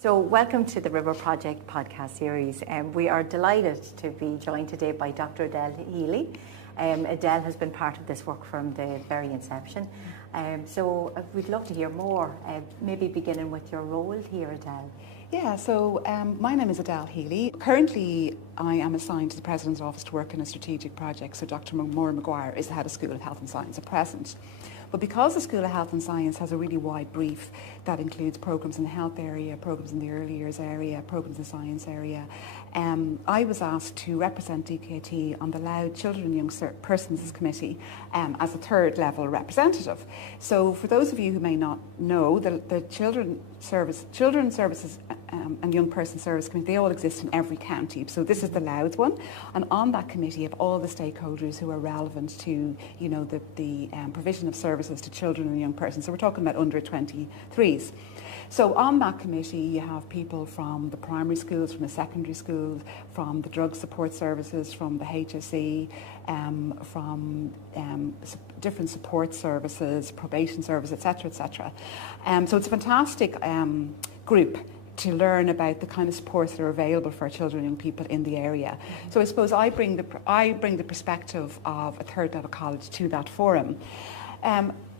So welcome to the RiVeR Project podcast series. We are delighted to be joined today by Dr. Edel Healy. Edel has been part of this work from the very inception. So we'd love to hear more, maybe beginning with your role here, Edel. Yeah, so my name is Edel Healy. Currently, I am assigned to the President's Office to work in a strategic project, so Dr. Maguire is the Head of School of Health and Science at present. But because the School of Health and Science has a really wide brief that includes programmes in the health area, programmes in the early years area, programmes in the science area, I was asked to represent DkIT on the Loud Children and Young Persons Committee as a third level representative. So for those of you who may not know, the Children's Services and Young Person Service Committee, they all exist in every county. So this is the Louth one, and on that committee have all the stakeholders who are relevant to, you know, the provision of services to children and young persons. So we're talking about under 23s. So on that committee you have people from the primary schools, from the secondary schools, from the drug support services, from the HSE, from different support services, probation service, etc., etc. So it's a fantastic group to learn about the kind of supports that are available for children and young people in the area. So I suppose I bring the perspective of a third level college to that forum.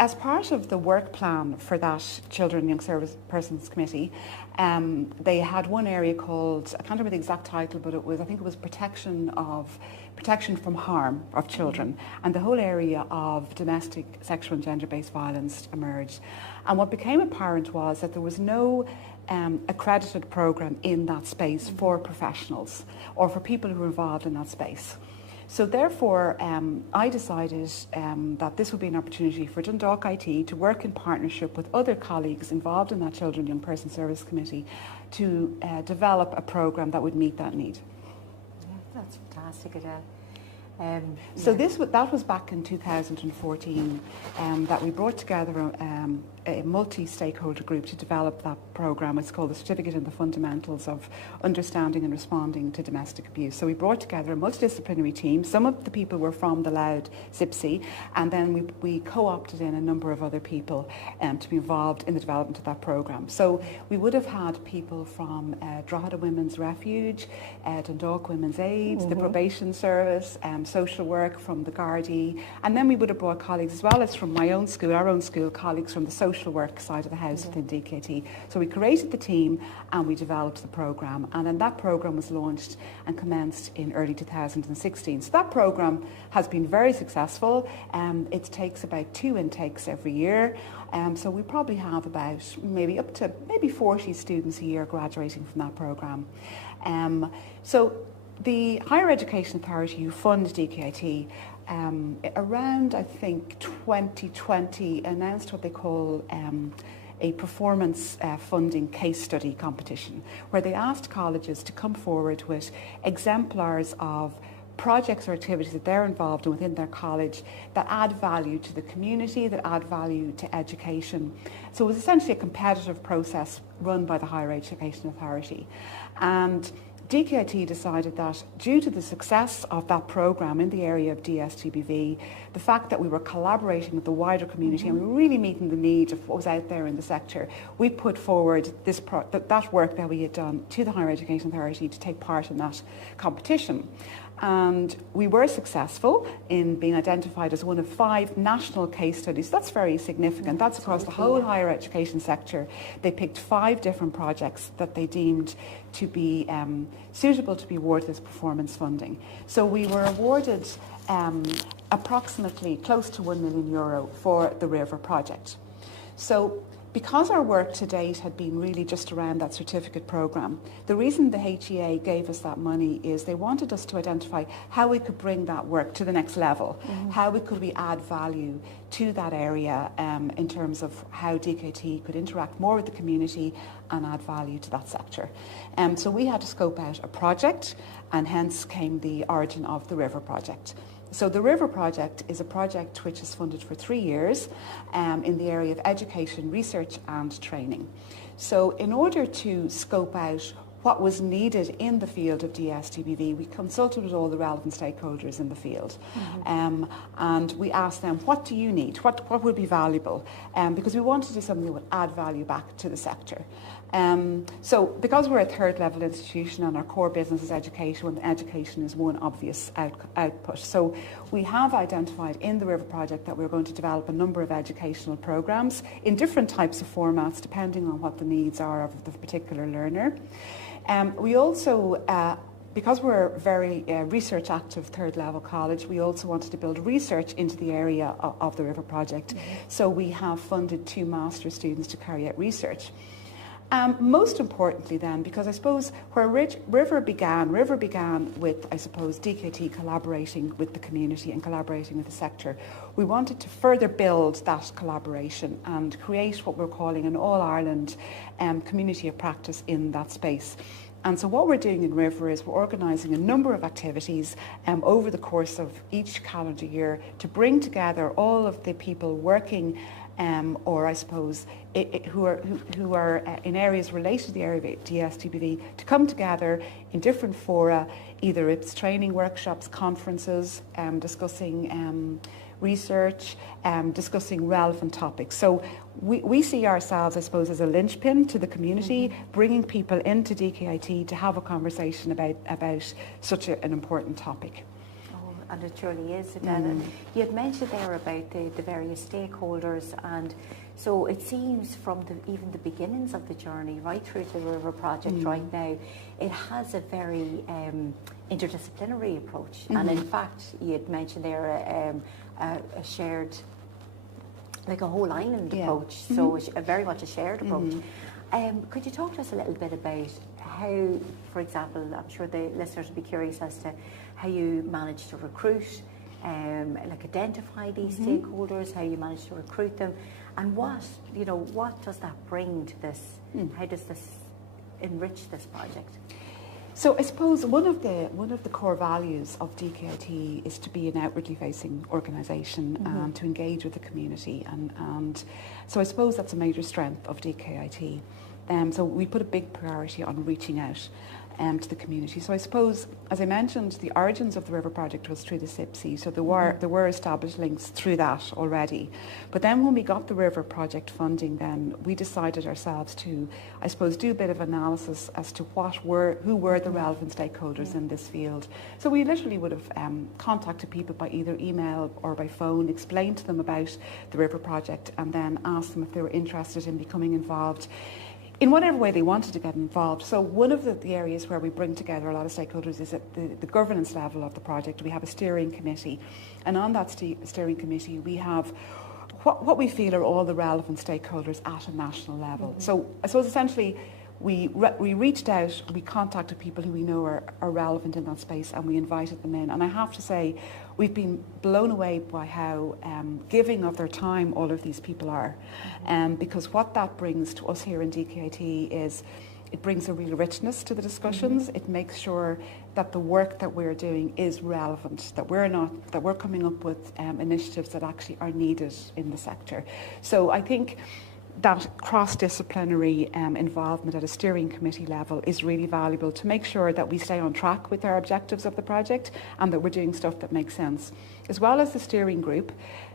As part of the work plan for that Children and Young Persons Committee, they had one area called, I can't remember the exact title, but I think it was protection from harm of children, and the whole area of domestic sexual and gender-based violence emerged. And what became apparent was that there was no accredited programme in that space for professionals or for people who are involved in that space. So therefore, I decided that this would be an opportunity for DkIT to work in partnership with other colleagues involved in that Children and Young Person Service Committee to develop a programme that would meet that need. Yeah, that's fantastic, Edel. So that was back in 2014 that we brought together a multi-stakeholder group to develop that programme. It's called the Certificate in the Fundamentals of Understanding and Responding to Domestic Abuse. So we brought together a multidisciplinary team. Some of the people were from the Loud CIPSI, and then we co-opted in a number of other people to be involved in the development of that programme. So we would have had people from Drogheda Women's Refuge, Dundalk Women's Aid, the Probation Service, social work from the Gardaí, and then we would have brought colleagues as well as from our own school, colleagues from the social work side of the house within DkIT. So we created the team and we developed the programme, and then that programme was launched and commenced in early 2016. So that programme has been very successful. It takes about 2 intakes every year. So we probably have about up to 40 students a year graduating from that programme. So the Higher Education Authority, who funds DkIT, around I think 2020 announced what they call a performance funding case study competition, where they asked colleges to come forward with exemplars of projects or activities that they're involved in within their college that add value to the community, that add value to education. So it was essentially a competitive process run by the Higher Education Authority. And DkIT decided that due to the success of that programme in the area of DSTBV, the fact that we were collaborating with the wider community and we were really meeting the needs of what was out there in the sector, we put forward that work that we had done to the Higher Education Authority to take part in that competition. And we were successful in being identified as one of 5 national case studies. That's very significant. That's across the whole higher education sector. They picked 5 different projects that they deemed to be suitable to be awarded as performance funding. So we were awarded approximately close to €1 million for the RiVeR project. So because our work to date had been really just around that certificate programme, the reason the HEA gave us that money is they wanted us to identify how we could bring that work to the next level, how could we add value to that area in terms of how DkIT could interact more with the community and add value to that sector. So we had to scope out a project, and hence came the origin of the RiVeR project. So the RiVeR project is a project which is funded for 3 years in the area of education, research and training. So in order to scope out what was needed in the field of DSTBV, we consulted with all the relevant stakeholders in the field, and we asked them, what do you need? What would be valuable? Because we wanted to do something that would add value back to the sector. So because we're a third level institution and our core business is education, and education is one obvious output. So we have identified in the RiVeR project that we're going to develop a number of educational programs in different types of formats depending on what the needs are of the particular learner. We also, because we're a very research active third level college, we also wanted to build research into the area of the RiVeR project. So we have funded 2 master's students to carry out research. Most importantly then, because I suppose where RiVeR began with, I suppose, DkIT collaborating with the community and collaborating with the sector. We wanted to further build that collaboration and create what we're calling an all-Ireland community of practice in that space. And so what we're doing in RiVeR is we're organising a number of activities over the course of each calendar year to bring together all of the people working or I suppose who are in areas related to the area of DSTBV to come together in different fora, either it's training workshops, conferences, discussing research, discussing relevant topics. So we see ourselves, I suppose, as a linchpin to the community, bringing people into DkIT to have a conversation about such an important topic. And it surely is, Edel. You had mentioned there about the various stakeholders, and so it seems from even the beginnings of the journey right through to the RiVeR project right now, it has a very interdisciplinary approach. And in fact, you had mentioned there a shared, like a whole island approach, so very much a shared approach. Could you talk to us a little bit about how, for example, I'm sure the listeners would be curious as to how you manage to recruit, like identify these stakeholders, how you manage to recruit them, and what does that bring to this? How does this enrich this project? So I suppose one of the core values of DkIT is to be an outwardly facing organisation and to engage with the community, and so I suppose that's a major strength of DkIT. So we put a big priority on reaching out to the community. So I suppose, as I mentioned, the origins of the RiVeR project was through the SIPC, so there were established links through that already. But then when we got the RiVeR project funding, then we decided ourselves to, I suppose, do a bit of analysis as to who were the relevant stakeholders in this field. So we literally would have contacted people by either email or by phone, explained to them about the RiVeR project, and then asked them if they were interested in becoming involved in whatever way they wanted to get involved. So one of the areas where we bring together a lot of stakeholders is at the governance level of the project. We have a steering committee, and on that steering committee we have what we feel are all the relevant stakeholders at a national level. So I suppose essentially we reached out, we contacted people who we know are relevant in that space, and we invited them in. And I have to say, we've been blown away by how giving of their time all of these people are. Because what that brings to us here in DkIT is it brings a real richness to the discussions. It makes sure that the work that we're doing is relevant, that we're coming up with initiatives that actually are needed in the sector. So I think that cross-disciplinary involvement at a steering committee level is really valuable to make sure that we stay on track with our objectives of the project and that we're doing stuff that makes sense. As well as the steering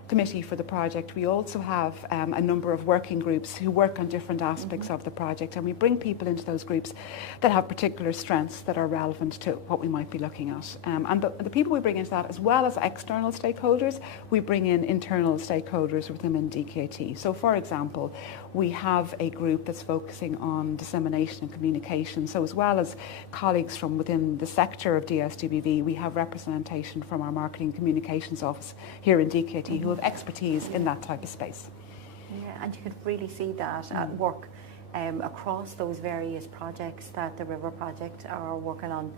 committee for the project, we also have a number of working groups who work on different aspects of the project, and we bring people into those groups that have particular strengths that are relevant to what we might be looking at. And the people we bring into that, as well as external stakeholders, we bring in internal stakeholders within DkIT. So for example, we have a group that's focusing on dissemination and communication. So as well as colleagues from within the sector of DSTBV, we have representation from our marketing communications office here in DkIT who have expertise in that type of space. Yeah, and you can really see that at work across those various projects that the RiVeR project are working on.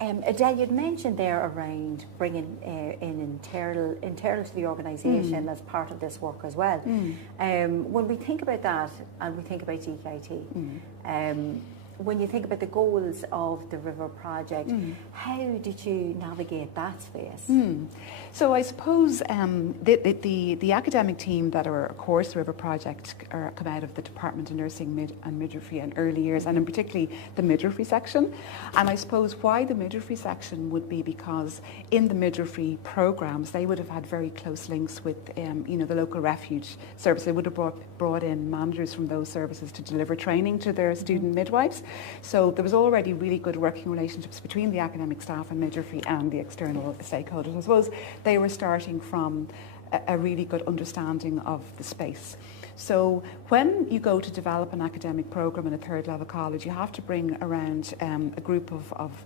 Edel, you'd mentioned there around bringing in internal to the organisation as part of this work as well. When we think about that and we think about DkIT, when you think about the goals of the RiVeR project, how did you navigate that space? So I suppose the academic team that are, of course, the RiVeR project come out of the Department of Nursing and Midwifery and Early Years, and in particularly the midwifery section. And I suppose why the midwifery section would be because in the midwifery programs, they would have had very close links with the local refuge service. They would have brought in managers from those services to deliver training to their student midwives. So there was already really good working relationships between the academic staff and midwifery and the external stakeholders. I suppose they were starting from a really good understanding of the space. So when you go to develop an academic program in a third level college, you have to bring around a group of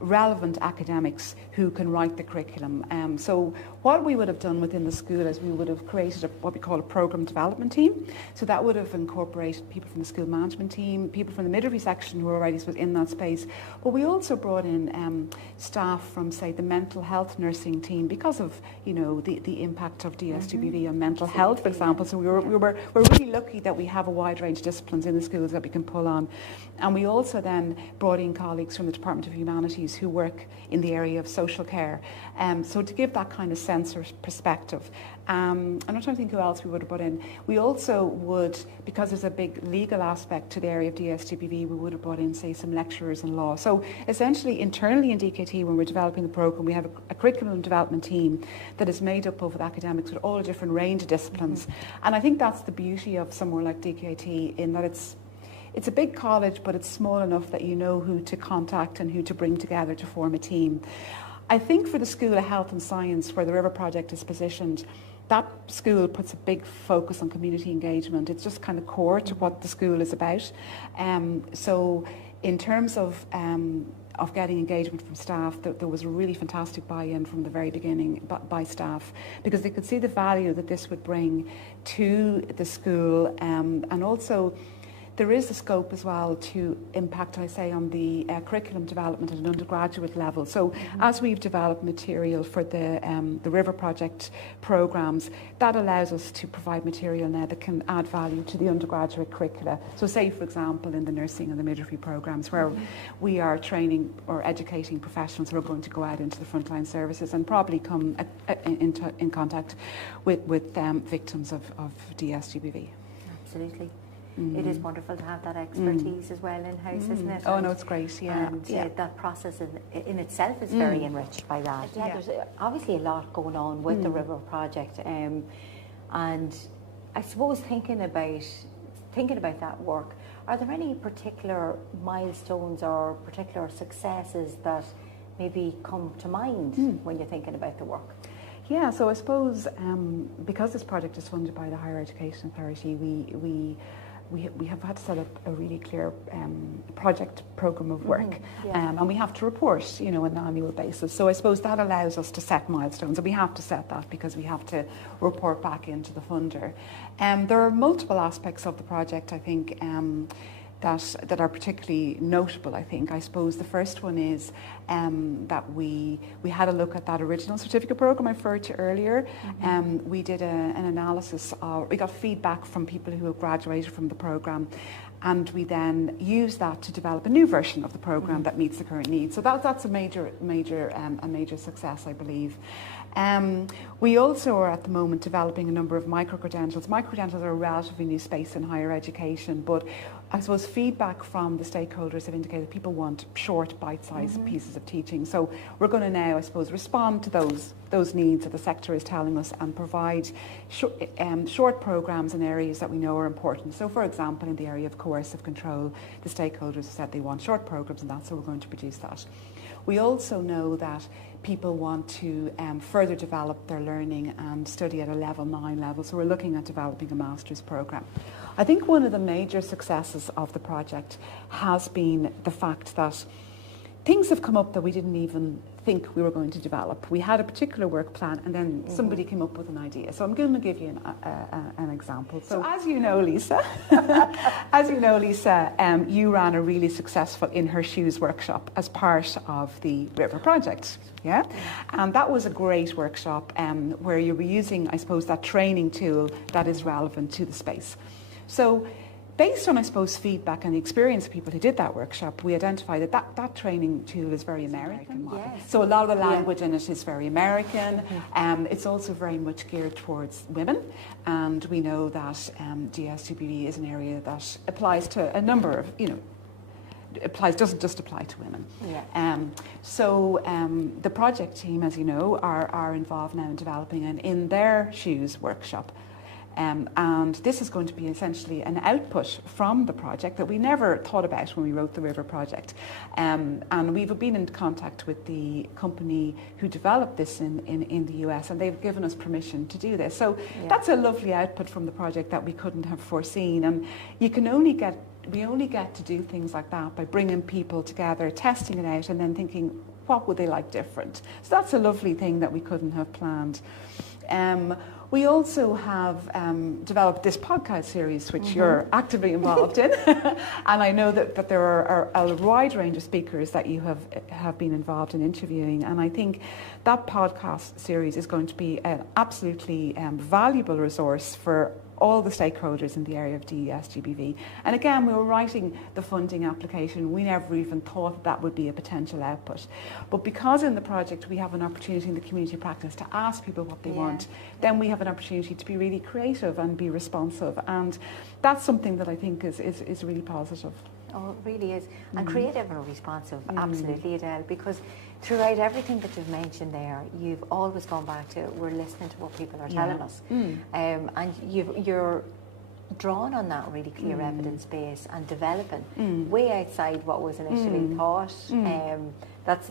relevant academics who can write the curriculum. So what we would have done within the school is we would have created what we call a program development team. So that would have incorporated people from the school management team, people from the midwifery section who were already in that space. But we also brought in staff from, say, the mental health nursing team because of, the impact of DSWV on mental health, for example. So we're really lucky that we have a wide range of disciplines in the schools that we can pull on. And we also then brought in colleagues from the Department of Humanities who work in the area of social care. So to give that kind of sense or perspective. I'm not trying to think who else we would have brought in. We also would, because there's a big legal aspect to the area of DSWV, we would have brought in, say, some lecturers in law. So essentially, internally in DkIT, when we're developing the programme, we have a curriculum development team that is made up of academics with all a different range of disciplines. And I think that's the beauty of somewhere like DkIT, in that it's a big college, but it's small enough that you know who to contact and who to bring together to form a team. I think for the School of Health and Science, where the RiVeR project is positioned, that school puts a big focus on community engagement. It's just kind of core to what the school is about. So in terms of getting engagement from staff, there was a really fantastic buy-in from the very beginning by staff, because they could see the value that this would bring to the school, and also there is a scope as well to impact, I say, on the curriculum development at an undergraduate level. So as we've developed material for the RiVeR project programs, that allows us to provide material now that can add value to the undergraduate curricula. So say, for example, in the nursing and the midwifery programs, where we are training or educating professionals who are going to go out into the frontline services and probably come in contact with victims of DSWV. Absolutely. It is wonderful to have that expertise as well in-house, isn't it? Oh, no, it's great, yeah. And that process in itself is very enriched by that. Yeah, there's obviously a lot going on with the RiVeR project. And I suppose thinking about that work, are there any particular milestones or particular successes that maybe come to mind when you're thinking about the work? Yeah, so I suppose because this project is funded by the Higher Education Authority, we have had to set up a really clear project programme of work, and we have to report, on an annual basis. So I suppose that allows us to set milestones, and we have to set that because we have to report back into the funder. There are multiple aspects of the project, I think, that are particularly notable, I think. I suppose the first one is that we had a look at that original certificate programme I referred to earlier. We did an analysis we got feedback from people who have graduated from the programme, and we then used that to develop a new version of the programme that meets the current needs. So that's a major success, I believe. We also are at the moment developing a number of micro-credentials. Micro-credentials are a relatively new space in higher education, but I suppose feedback from the stakeholders have indicated people want short, bite-sized pieces of teaching. So we're going to now, I suppose, respond to those needs that the sector is telling us and provide short programmes in areas that we know are important. So, for example, in the area of coercive control, the stakeholders said they want short programmes, and that's so we're going to produce that. We also know that people want to further develop their learning and study at a level 9 level, so we're looking at developing a master's programme. I think one of the major successes of the project has been the fact that things have come up that we didn't even think we were going to develop. We had a particular work plan, and then somebody came up with an idea. So I'm going to give you an example. So as you know, Lisa, you ran a really successful In Her Shoes workshop as part of the RiVeR project. Yeah, and that was a great workshop where you were using, I suppose, that training tool that is relevant to the space. So based on, I suppose, feedback and the experience of people who did that workshop, we identified that training tool is very American model. Yes. So a lot of the language in it is very American. It's also very much geared towards women, and we know that DSGBV is an area that applies to a number of, doesn't just apply to women. The project team, as you know, are involved now in developing an In Their Shoes workshop. And this is going to be essentially an output from the project that we never thought about when we wrote the RiVeR project. And we've been in contact with the company who developed this in the US, and they've given us permission to do this. So that's a lovely output from the project that we couldn't have foreseen. And we only get to do things like that by bringing people together, testing it out, and then thinking, what would they like different? So that's a lovely thing that we couldn't have planned. We also have developed this podcast series, which you're actively involved in. And I know that there are a wide range of speakers that you have been involved in interviewing. And I think that podcast series is going to be an absolutely valuable resource for all the stakeholders in the area of DSGBV. And again, we were writing the funding application. We never even thought that would be a potential output. But because in the project we have an opportunity in the community practice to ask people what they want, then we have an opportunity to be really creative and be responsive. And that's something that I think is really positive. Oh, it really is. And creative and responsive, absolutely, Edel, because throughout everything that you've mentioned there, you've always gone back to, we're listening to what people are telling us. And you're drawn on that really clear evidence base and developing way outside what was initially thought.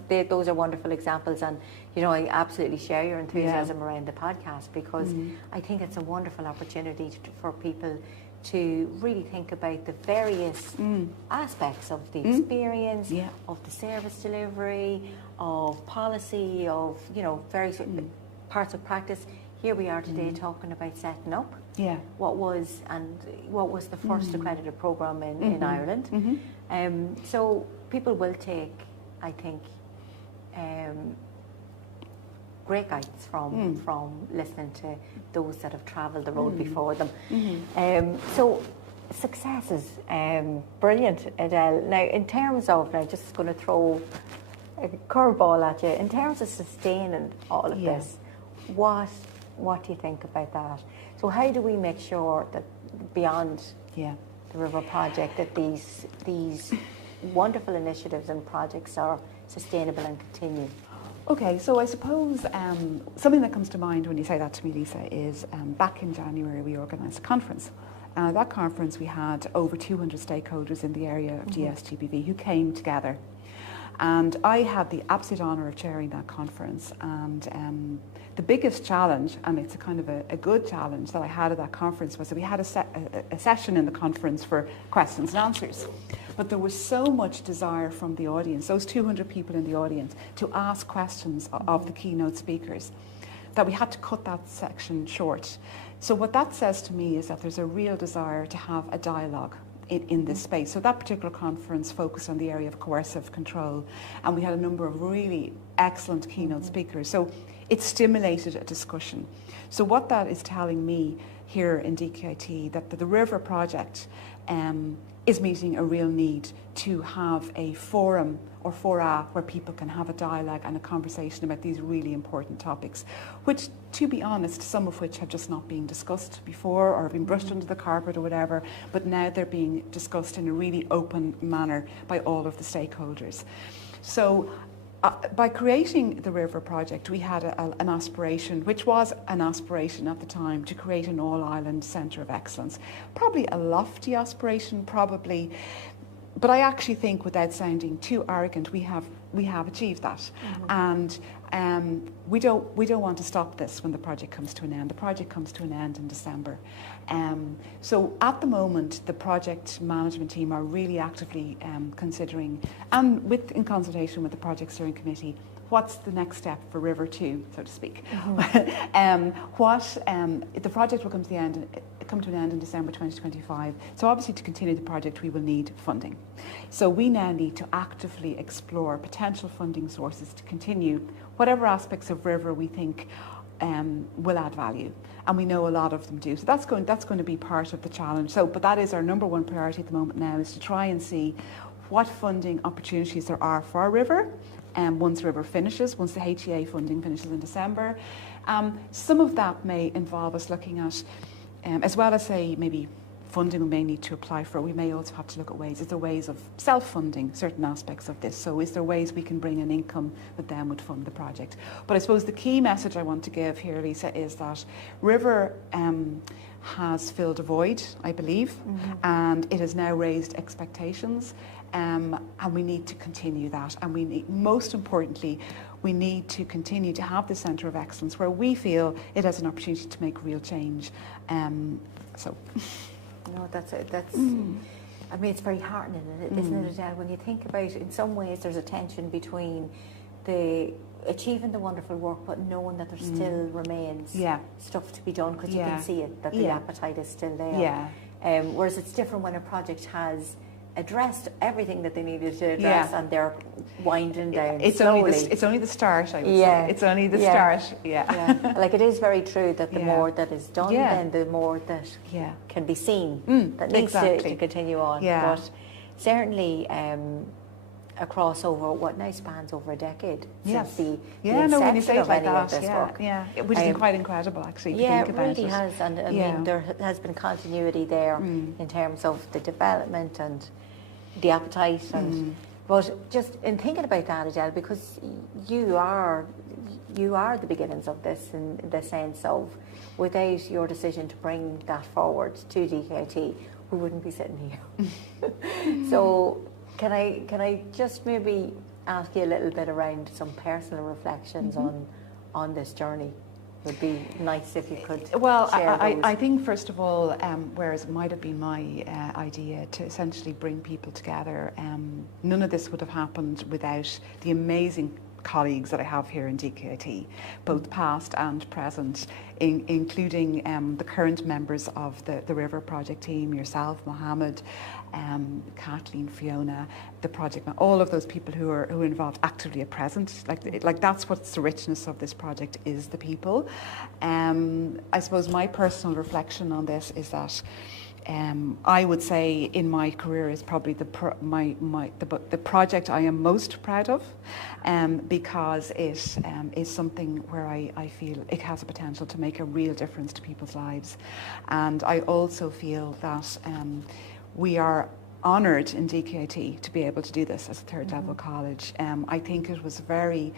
Those are wonderful examples, and I absolutely share your enthusiasm around the podcast, because I think it's a wonderful opportunity for people to really think about the various aspects of the experience, of the service delivery, of policy, of various parts of practice. Here we are today talking about setting up what was the first accredited programme in Ireland. So people will take, I think, great guidance from listening to those that have travelled the road before them. So success is brilliant, Edel. Now, in terms of, just going to throw a curveball at you, in terms of sustaining all of this, what do you think about that? So how do we make sure that beyond the RiVeR project, that these wonderful initiatives and projects are sustainable and continue? Okay, so I suppose something that comes to mind when you say that to me, Lisa, is back in January we organised a conference. At that conference we had over 200 stakeholders in the area of DSGBV who came together. And I had the absolute honour of chairing that conference, and the biggest challenge, and it's a kind of a good challenge that I had at that conference, was that we had a session in the conference for questions and answers. But there was so much desire from the audience, those 200 people in the audience, to ask questions of the keynote speakers, that we had to cut that section short. So what that says to me is that there's a real desire to have a dialogue in this space. So that particular conference focused on the area of coercive control, and we had a number of really excellent keynote speakers. So it stimulated a discussion. So what that is telling me here in DkIT, that the RiVeR project is meeting a real need to have a forum or fora where people can have a dialogue and a conversation about these really important topics, which, to be honest, some of which have just not been discussed before or have been brushed under the carpet or whatever, but now they're being discussed in a really open manner by all of the stakeholders. So by creating the RiVeR project, we had an aspiration, which was an aspiration at the time, to create an all-Ireland centre of excellence. Probably a lofty aspiration, probably, but I actually think, without sounding too arrogant, we have achieved that. And we don't want to stop this when the project comes to an end. The project comes to an end in December. So at the moment, the project management team are really actively considering, and in consultation with the project steering committee, what's the next step for RiVeR 2, so to speak. The project will come to an end in December 2025. So obviously, to continue the project, we will need funding. So we now need to actively explore potential funding sources to continue whatever aspects of RiVeR we think will add value. And we know a lot of them do. So that's going to be part of the challenge. So, but that is our number one priority at the moment now, is to try and see what funding opportunities there are for RiVeR. Once RiVeR finishes, once the HEA funding finishes in December. Some of that may involve us looking at, as well as say maybe funding we may need to apply for, we may also have to look at ways, is there ways of self-funding certain aspects of this? So is there ways we can bring an income that then would fund the project? But I suppose the key message I want to give here, Lisa, is that RiVeR has filled a void, I believe, and it has now raised expectations, and we need to continue that. And we need, most importantly, we need to continue to have the centre of excellence where we feel it has an opportunity to make real change. No, that's I mean, it's very heartening, isn't it, Edel? When you think about, in some ways, there's a tension between the achieving the wonderful work, but knowing that there still remains stuff to be done, because you can see it, that the appetite is still there. Whereas it's different when a project has addressed everything that they needed to address and they're winding down slowly. It's only the start, I would say. It's only the start. Like, it is very true that the more that is done, then the more that can be seen, that needs to continue on. But certainly a crossover, what now spans over a decade since the inception of any of this work. Which is quite incredible, actually, to think about it. Yeah, it really has. And I mean, there has been continuity there in terms of the development and the appetite. And but just in thinking about that, Edel, because you are the beginnings of this, in the sense of, without your decision to bring that forward to DkIT, we wouldn't be sitting here. So can I just maybe ask you a little bit around some personal reflections on this journey? It would be nice if you could share those. I think, first of all, whereas it might have been my idea to essentially bring people together, none of this would have happened without the amazing colleagues that I have here in DkIT, both past and present, including the current members of the RiVeR project team, yourself, Mohammed, Kathleen, Fiona, the project, all of those people who are involved actively at present. Like that's what's the richness of this project, is the people. I suppose my personal reflection on this is that I would say in my career is probably the project I am most proud of, because it is something where I feel it has a potential to make a real difference to people's lives. And I also feel that we are honoured in DkIT to be able to do this as a third level college. I think it was very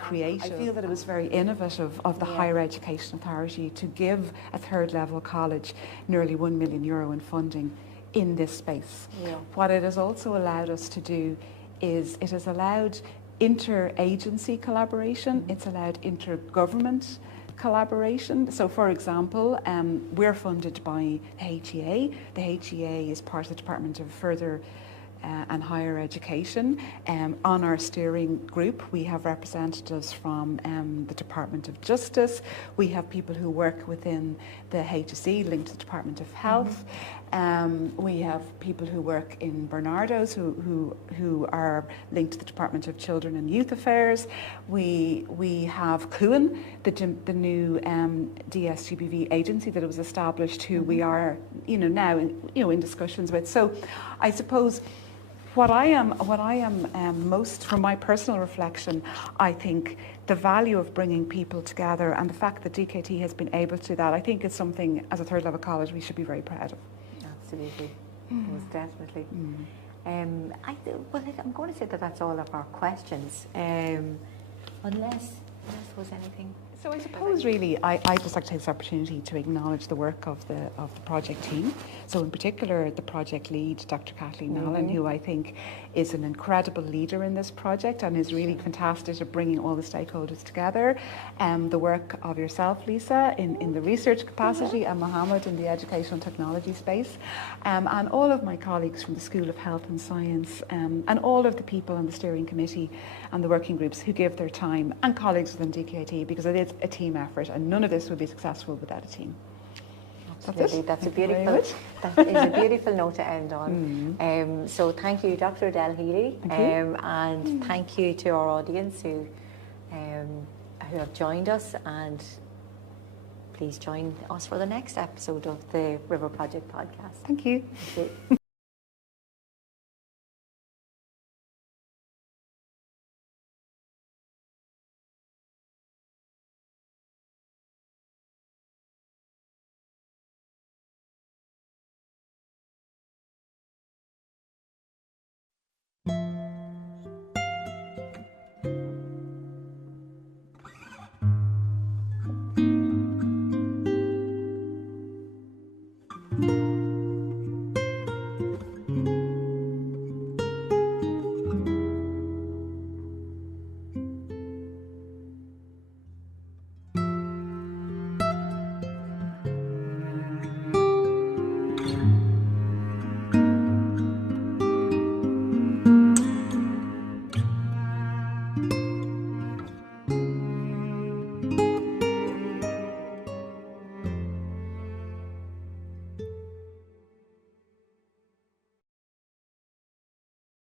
creative. I feel that it was very innovative of the Higher Education Authority to give a third level college nearly €1 million in funding in this space. What it has also allowed us to do is it has allowed interagency collaboration, it's allowed intergovernment collaboration. So, for example, we're funded by the HEA. The HEA is part of the Department of Further and Higher Education. On our steering group, we have representatives from the Department of Justice. We have people who work within the HSE, linked to the Department of Health. We have people who work in Bernardo's who are linked to the Department of Children and Youth Affairs. We have CUAN, the new DSGBV agency that was established, who we are now in discussions with. So I suppose what I am most, from my personal reflection, I think the value of bringing people together and the fact that DkIT has been able to do that, I think is something as a third level college we should be very proud of. Absolutely, most definitely. I'm going to say that that's all of our questions, unless there was anything. So I suppose really I'd just like to take this opportunity to acknowledge the work of the project team. So in particular the project lead, Dr. Kathleen Allen, who I think is an incredible leader in this project and is really fantastic at bringing all the stakeholders together. The work of yourself, Lisa, in the research capacity, and Mohammed in the educational technology space, and all of my colleagues from the School of Health and Science, and all of the people on the steering committee and the working groups who give their time, and colleagues within DkIT, because it is a team effort and none of this would be successful without a team. Absolutely, that is a beautiful note to end on. So thank you, Dr. Edel Healy, and thank you to our audience who have joined us, and please join us for the next episode of the RiVeR Project podcast. Thank you. Thank you.